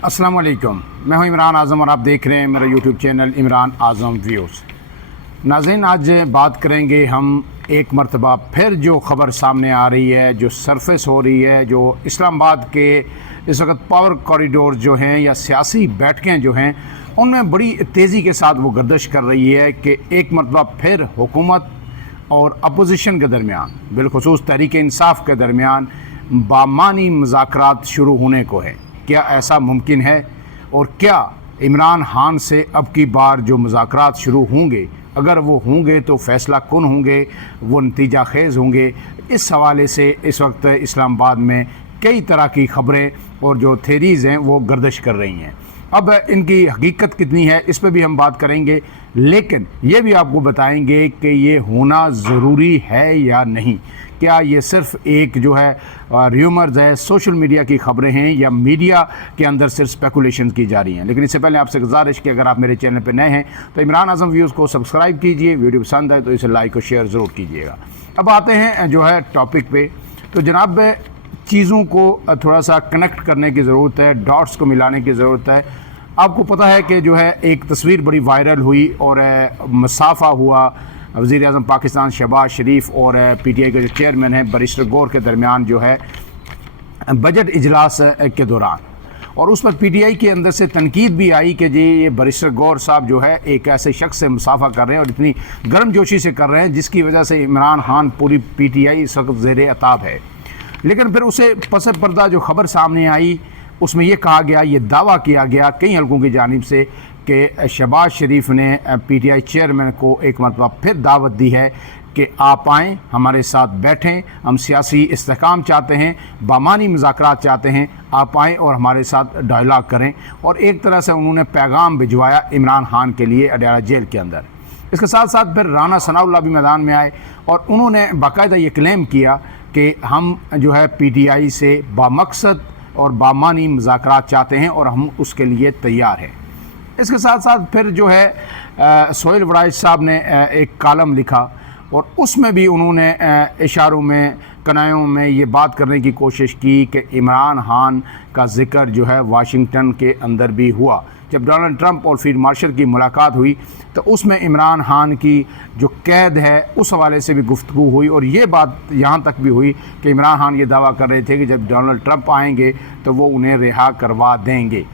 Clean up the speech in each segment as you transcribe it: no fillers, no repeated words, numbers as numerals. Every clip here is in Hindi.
अस्सलाम वालेकुम, मैं हूं इमरान आज़म और आप देख रहे हैं मेरा यूट्यूब चैनल इमरान आज़म व्यूज़। नाज़रीन, आज बात करेंगे हम एक मरतबा फिर जो ख़बर सामने आ रही है, जो सरफेस हो रही है, जो इस्लामाबाद के इस वक्त पावर कॉरिडोर जो हैं या सियासी बैठकें जो हैं उनमें बड़ी तेज़ी के साथ वो गर्दिश कर रही है कि एक मरतबा फिर हुकूमत और अपोजिशन के दरमियान, बिलखुसूस तहरीक इंसाफ के दरमियान बामानी मुज़ाकरात शुरू होने को है। क्या ऐसा मुमकिन है? और क्या इमरान खान से अब की बार जो मुज़ाकरात शुरू होंगे, अगर वो होंगे तो फ़ैसला कुन होंगे, वो नतीजा खेज़ होंगे? इस हवाले से इस वक्त इस्लामाबाद में कई तरह की ख़बरें और जो थेरीज़ हैं वो गर्दिश कर रही हैं। अब इनकी हकीकत कितनी है इस पर भी हम बात करेंगे, लेकिन ये भी आपको बताएंगे कि ये होना ज़रूरी है या नहीं। क्या ये सिर्फ़ एक जो है र्यूमर्स है, सोशल मीडिया की ख़बरें हैं, या मीडिया के अंदर सिर्फ स्पेकुलेशन की जा रही हैं? लेकिन इससे पहले आपसे गुजारिश कि अगर आप मेरे चैनल पर नए हैं तो इमरान आज़म व्यूज़ को सब्सक्राइब कीजिए, वीडियो पसंद है तो इसे लाइक और शेयर ज़रूर कीजिएगा। अब आते हैं जो है टॉपिक पे। तो जनाब, चीज़ों को थोड़ा सा कनेक्ट करने की ज़रूरत है, डॉट्स को मिलाने की ज़रूरत है। आपको पता है कि जो है एक तस्वीर बड़ी वायरल हुई और मसाफा हुआ वज़ीर आज़म पाकिस्तान शहबाज शरीफ और PTI के जो चेयरमैन हैं बैरिस्टर गौर के दरमियान जो है बजट इजलास के दौरान, और उस पर PTI के अंदर से तनकीद भी आई कि जी ये बैरिस्टर गौर साहब जो है एक ऐसे शख्स से मुसाफा कर रहे हैं और इतनी गर्मजोशी से कर रहे हैं जिसकी वजह से इमरान खान पूरी PTI इस वक्त ज़ेर अताब है। लेकिन फिर उसे पस पर्दा जो ख़बर सामने आई उसमें यह कहा गया, ये दावा किया गया कई हलकों की जानिब से कि शहबाज शरीफ ने PTI चेयरमैन को एक मरतबा फिर दावत दी है कि आप आएँ, हमारे साथ बैठें, हम सियासी इस्तेहकाम चाहते हैं, बामानी मुज़ाकरात चाहते हैं, आप आएँ और हमारे साथ डायलॉग करें। और एक तरह से उन्होंने पैगाम भिजवाया इमरान खान के लिए अडयाला जेल के अंदर। इसके साथ साथ फिर राना सनाउल्लाह भी मैदान में आए और उन्होंने बाकायदा ये क्लेम किया कि हम जो है PTI से बामकसद और बामानी मुज़ाकरात चाहते हैं और हम उसके लिए तैयार हैं। इसके साथ साथ फिर जो है सोहेल वड़ाइच साहब ने एक कॉलम लिखा और उसमें भी उन्होंने इशारों में, कनायों में ये बात करने की कोशिश की कि इमरान खान का ज़िक्र जो है वाशिंगटन के अंदर भी हुआ। जब डोनाल्ड ट्रंप और फील्ड मार्शल की मुलाकात हुई तो उसमें इमरान खान की जो कैद है उस हवाले से भी गुफ्तगू हुई और ये बात यहाँ तक भी हुई कि इमरान खान ये दावा कर रहे थे कि जब डोनाल्ड ट्रंप आएंगे तो वो उन्हें रिहा करवा देंगे।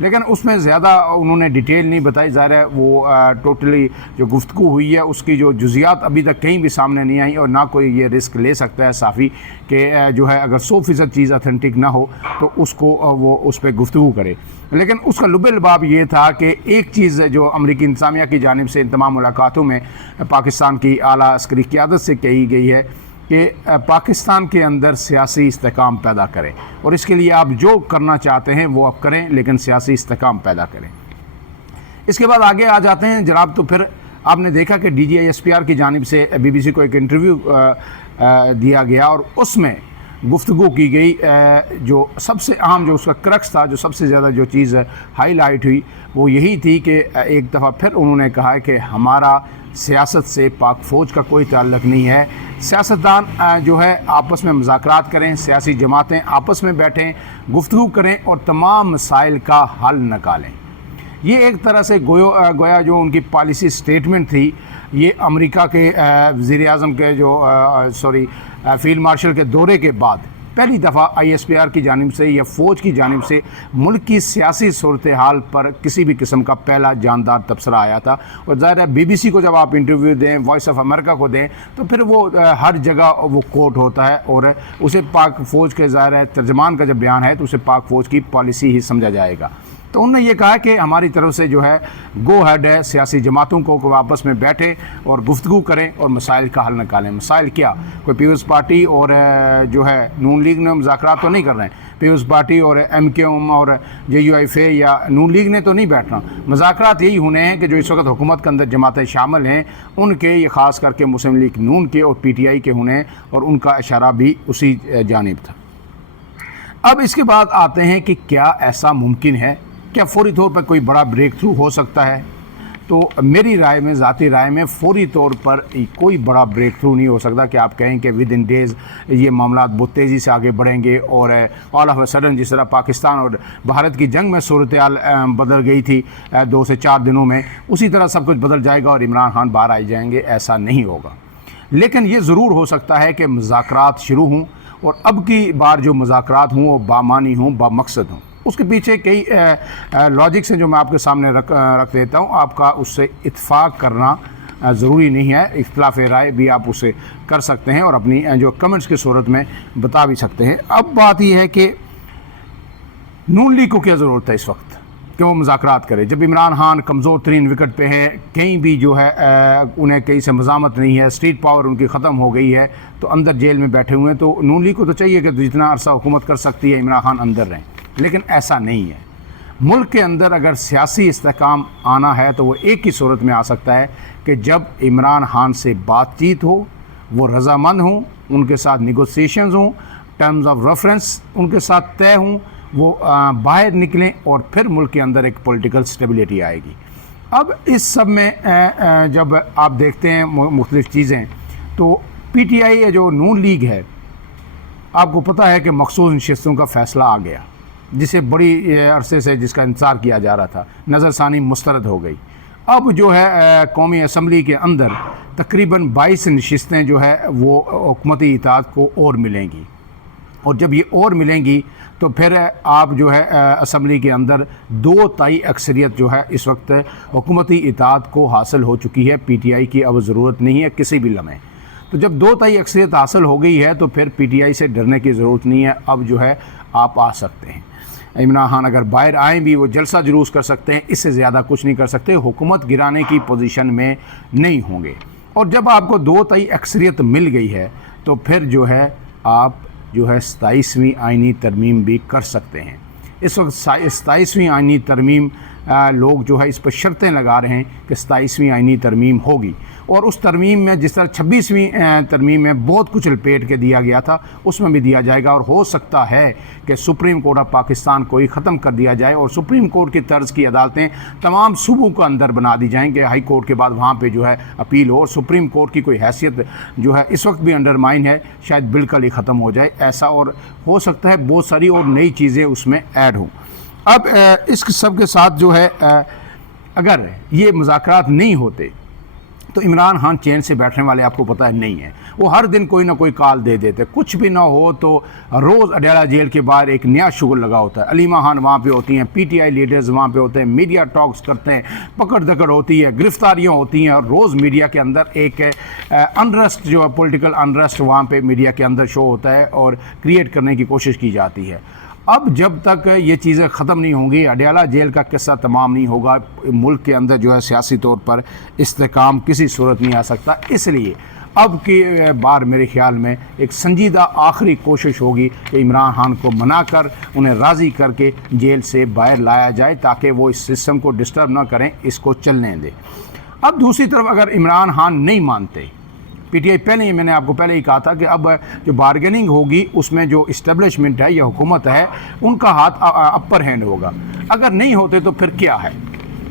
लेकिन उसमें ज़्यादा उन्होंने डिटेल नहीं बताई। ज़ाहिर है वो टोटली जो गुफ्तगू हुई है उसकी जो जुज़ियात अभी तक कहीं भी सामने नहीं आई और ना कोई ये रिस्क ले सकता है साफ़ी कि जो है अगर 100% चीज़ ऑथेंटिक ना हो तो उसको वो उस पर गुफ्तगू करे। लेकिन उसका लुब-ए-लबाब ये था कि एक चीज़ जो अमरीकी इंतज़ामिया की जानिब से इन तमाम मुलाकातों में पाकिस्तान की आला अस्करी क़यादत से कही गई है कि पाकिस्तान के अंदर सियासी इस्तेहकाम पैदा करें और इसके लिए आप जो करना चाहते हैं वो आप करें, लेकिन सियासी इस्तेहकाम पैदा करें। इसके बाद आगे आ जाते हैं जनाब। तो फिर आपने देखा कि DGI SPR की जानिब से BBC को एक इंटरव्यू दिया गया और उसमें गुफ्तगू की गई। जो सबसे अहम जो उसका क्रक्स था, जो सबसे ज़्यादा जो चीज़ हाईलाइट हुई वो यही थी कि एक दफ़ा फिर उन्होंने कहा कि हमारा सियासत से पाक फ़ौज का कोई ताल्लुक़ नहीं है। सियासतदान जो है आपस में मुज़ाकरात करें, सियासी जमातें आपस में बैठें, गुफ्तगू करें और तमाम मसाइल का हल निकालें। ये एक तरह से गोया जो उनकी पॉलिसी स्टेटमेंट थी, ये अमेरिका के वज़ीर आज़म के जो फील्ड मार्शल के दौरे के बाद पहली दफ़ा ISPR की जानिब से या फ़ौज की जानिब से मुल्क की सियासी सूरत हाल पर किसी भी किस्म का पहला जानदार तबसरा आया था। और ज़ाहिर है BBC को जब आप इंटरव्यू दें, वॉइस ऑफ अमेरिका को दें, तो फिर वो हर जगह वो कोट होता है और उसे पाक फ़ौज के ज़ाहिर है तर्जमान का जब बयान है तो उसे पाक फ़ौज की पॉलिसी ही समझा जाएगा। तो उन्होंने ये कहा कि हमारी तरफ से जो है गो हेड है सियासी जमातों को आपस में बैठें और गुफ्तगू करें और मसाइल का हल निकालें। मसाइल क्या? कोई पीपल्स पार्टी और जो है नून लीग ने मुज़ाकरात तो नहीं कर रहे हैं, पीपल्स पार्टी और MKM और JUIFA या नून लीग ने तो नहीं बैठना। मुज़ाकरात यही होने हैं कि जो इस वक्त हुकूमत के अंदर जमातें शामिल हैं उनके, ये ख़ास करके मुस्लिम लीग नून के और PTI के होने हैं और उनका इशारा भी उसी जानिब था। अब इसके बाद आते हैं कि क्या ऐसा मुमकिन है? क्या फौरी तौर पर कोई बड़ा ब्रेक थ्रू हो सकता है? तो मेरी राय में, ज़ाती राय में, फौरी तौर पर कोई बड़ा ब्रेक थ्रू नहीं हो सकता कि आप कहें कि विद इन डेज़ ये मामला बहुत तेज़ी से आगे बढ़ेंगे और ऑल ऑफ अ सडन जिस तरह पाकिस्तान और भारत की जंग में सूरत हाल बदल गई थी 2 से 4 दिनों में, उसी तरह सब कुछ बदल जाएगा और इमरान खान बाहर आ जाएंगे। ऐसा नहीं होगा। लेकिन ये ज़रूर हो सकता है कि मुज़ाकरात शुरू हों और अब की बार जो मुज़ाकरात हों वो बामानी हों, बामकसद हों। उसके पीछे कई लॉजिक्स हैं जो मैं आपके सामने रख देता हूँ। आपका उससे इत्फाक करना ज़रूरी नहीं है, इख्तिलाफ राय भी आप उसे कर सकते हैं और अपनी जो कमेंट्स की सूरत में बता भी सकते हैं। अब बात यह है कि नून लीग को क्या ज़रूरत है इस वक्त कि वो मुज़ाकरात करे, जब इमरान खान कमज़ोर तरीन विकेट पे है, कहीं भी जो है उन्हें कहीं से मज़ामत नहीं है, स्ट्रीट पावर उनकी ख़त्म हो गई है, तो अंदर जेल में बैठे हुए हैं। तो नून लीग को तो चाहिए कि जितना अरसा हुकूमत कर सकती है इमरान खान अंदर रहें, लेकिन ऐसा नहीं है। मुल्क के अंदर अगर सियासी इस्तेहकाम आना है तो वो एक ही सूरत में आ सकता है कि जब इमरान खान से बातचीत हो, वो रज़ामंद हों, उनके साथ निगोसिएशंस हों, टर्म्स ऑफ रेफरेंस उनके साथ तय हों, वो बाहर निकलें और फिर मुल्क के अंदर एक पॉलिटिकल स्टेबिलिटी आएगी। अब इस सब में जब आप देखते हैं मुख्तलिफ़ चीज़ें, तो PTI जो नून लीग है, आपको पता है कि मखसूस नशिस्तों का फ़ैसला आ गया, जिसे बड़ी अरसे से जिसका इंतज़ार किया जा रहा था, नज़रसानी मुस्तरद हो गई। अब जो है कौमी असम्बली के अंदर तकरीबन 22 नशिस्तें जो है वो हुकूमती इताअत को और मिलेंगी, और जब ये और मिलेंगी तो फिर आप जो है असम्बली के अंदर 2/3 अक्सरियत जो है इस वक्त हुकूमती इताअत को हासिल हो चुकी है। PTI की अब ज़रूरत नहीं है किसी भी लम्हे। तो जब 2/3 अक्सरियत हासिल हो गई है तो फिर PTI से डरने की ज़रूरत नहीं है। अब जो है आप आ सकते हैं। इमरान खान अगर बाहर आएँ भी वो जलसा जुलूस कर सकते हैं, इससे ज़्यादा कुछ नहीं कर सकते। हुकूमत गिराने की पोजीशन में नहीं होंगे। और जब आपको 2/3 अक्सरियत मिल गई है तो फिर जो है आप जो है 27वीं आइनी तरमीम भी कर सकते हैं। इस वक्त 27वीं आइनी तरमीम लोग जो है इस पर शर्तें लगा रहे हैं कि 27वीं आइनी तरमीम होगी, और उस तरमीम में जिस तरह 26वीं तरमीम में बहुत कुछ लपेट के दिया गया था उसमें भी दिया जाएगा। और हो सकता है कि सुप्रीम कोर्ट ऑफ पाकिस्तान को ही ख़त्म कर दिया जाए और सुप्रीम कोर्ट की तर्ज की अदालतें तमाम सूबों को अंदर बना दी जाएंगे। हाई कोर्ट के बाद वहाँ पे जो है अपील हो, और सुप्रीम कोर्ट की कोई हैसियत जो है इस वक्त भी अंडरमाइन है, शायद बिल्कुल ही ख़त्म हो जाए ऐसा। और हो सकता है बहुत सारी और नई चीज़ें उसमें ऐड हों। अब इस सब के साथ जो है अगर ये मुज़ाकरात नहीं होते तो इमरान खान चैन से बैठने वाले आपको पता है नहीं है। वो हर दिन कोई ना कोई कॉल दे देते, कुछ भी ना हो तो रोज़ अडयाला जेल के बाहर एक नया शुगल लगा होता है। अलीमा खान वहाँ पे होती हैं, PTI लीडर्स वहाँ पे होते हैं, मीडिया टॉक्स करते हैं, पकड़ दकड़ होती है, गिरफ्तारियाँ होती हैं, और रोज़ मीडिया के अंदर एक अनरेस्ट जो है पॉलिटिकल अनरेस्ट वहाँ पे मीडिया के अंदर शो होता है और क्रिएट करने की कोशिश की जाती है। अब जब तक ये चीज़ें ख़त्म नहीं होंगी, अडयाला जेल का किस्सा तमाम नहीं होगा, मुल्क के अंदर जो है सियासी तौर पर इस्तेहकाम किसी सूरत नहीं आ सकता। इसलिए अब की बार मेरे ख्याल में एक संजीदा आखिरी कोशिश होगी कि इमरान खान को मनाकर उन्हें राज़ी करके जेल से बाहर लाया जाए ताकि वो इस सिस्टम को डिस्टर्ब ना करें, इसको चलने दें। अब दूसरी तरफ अगर इमरान खान नहीं मानते, PTI पहले ही, मैंने आपको पहले ही कहा था कि अब जो बारगेनिंग होगी उसमें जो इस्टेब्लिशमेंट है या हुकूमत है उनका हाथ अपर हैंड होगा। अगर नहीं होते तो फिर क्या है,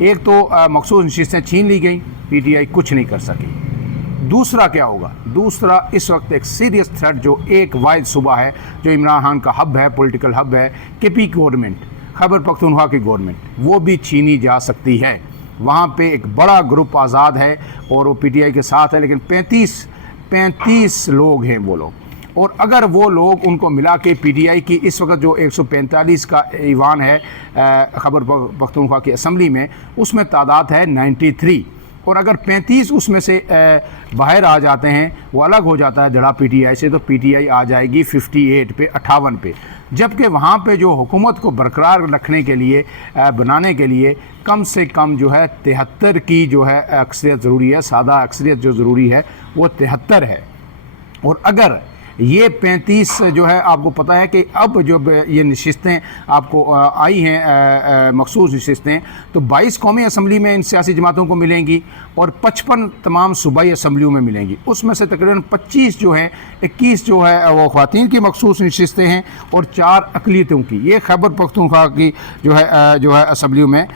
एक तो मखसूस नशिस्तें छीन ली गई, PTI कुछ नहीं कर सकी। दूसरा क्या होगा, दूसरा इस वक्त एक सीरियस थ्रेट जो एक वाहिद सूबा है जो इमरान खान का हब है, पॉलिटिकल हब है, KP गवर्नमेंट, खैबर पख्तूनख्वा की गवर्नमेंट, वो भी छीनी जा सकती है। वहाँ पे एक बड़ा ग्रुप आज़ाद है और वो PTI के साथ है, लेकिन 35 लोग हैं वो लोग, और अगर वो लोग उनको मिला के PTI की इस वक्त जो 145 का ईवान है खैबर पख्तूनख्वा की असम्बली में, उसमें तादाद है 93, और अगर 35 उसमें से बाहर आ जाते हैं, वो अलग हो जाता है धड़ा PTI से, तो PTI आ जाएगी 58 पे, 58 पे। जबकि वहाँ पे जो हुकूमत को बरकरार रखने के लिए बनाने के लिए कम से कम जो है 73 की जो है अक्सरियत ज़रूरी है, सादा अक्सरियत जो ज़रूरी है वो 73 है। और अगर ये 35 जो है, आपको पता है कि अब जो ये नशिस्तें आपको आई हैं मखसूस नशिस्तें, तो 22 कौमी असम्बली में इन सियासी जमातों को मिलेंगी और 55 तमाम सूबाई असम्बलियों में मिलेंगी। उसमें से तकरीबन 25 जो हैं, 21 जो है वो ख़वातीन की मखसूस नशिस्तें हैं और 4 अक़लियतों की, ये खैबर पख्तूनख्वा की जो है असम्बलियों में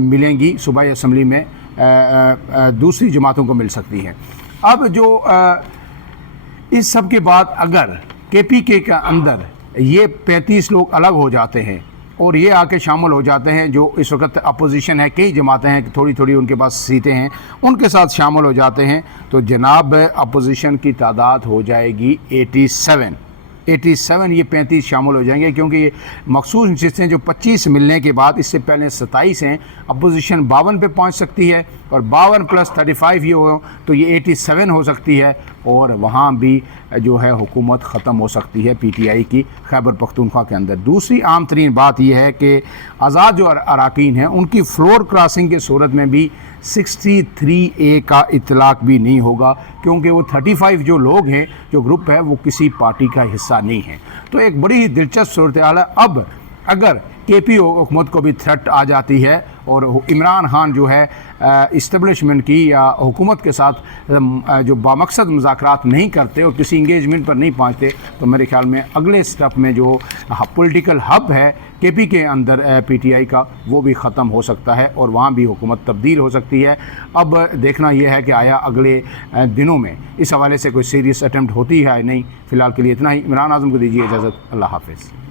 मिलेंगी, सूबाई असम्बली में दूसरी जमातों को मिल सकती है। अब जो इस सब के बाद अगर KPK के अंदर ये 35 लोग अलग हो जाते हैं और ये आके शामिल हो जाते हैं, जो इस वक्त अपोजिशन है, कई जमातें हैं, थोड़ी थोड़ी उनके पास सीटें हैं, उनके साथ शामिल हो जाते हैं, तो जनाब अपोजिशन की तादाद हो जाएगी 87। ये 35 शामिल हो जाएंगे, क्योंकि ये मखसूस नशिस्तें जो 25 मिलने के बाद, इससे पहले 27 हैं, अपोजिशन 52 पे पहुंच सकती है, और 52 प्लस 35 ये हो तो ये 87 हो सकती है, और वहाँ भी जो है हुकूमत ख़त्म हो सकती है PTI की खैबर पख्तूनख्वा के अंदर। दूसरी आम तरीन बात यह है कि आज़ाद जो अरकान हैं उनकी फ्लोर क्रॉसिंग की सूरत में भी 63A का इतलाक़ भी नहीं होगा, क्योंकि वो 35 जो लोग हैं, जो ग्रुप है, वो किसी पार्टी का हिस्सा नहीं है। तो एक बड़ी ही दिलचस्प सूरत हाल है। अब अगर KP हुकूमत को भी थ्रेट आ जाती है और इमरान खान जो है इस्टेब्लिशमेंट की या हुकूमत के साथ जो बामकसद मुज़ाकरात नहीं करते और किसी इंगेजमेंट पर नहीं पहुँचते, तो मेरे ख्याल में अगले स्टेप में जो पॉलिटिकल हब है KP के अंदर PTI का, वो भी ख़त्म हो सकता है और वहाँ भी हुकूमत तब्दील हो सकती है। अब देखना यह है कि आया अगले दिनों में इस हवाले से कोई सीरियस अटैम्प्ट होती है या नहीं। फ़िलहाल के लिए इतना ही। इमरान आज़म को दीजिए इजाज़त। अल्लाह हाफ़िज़।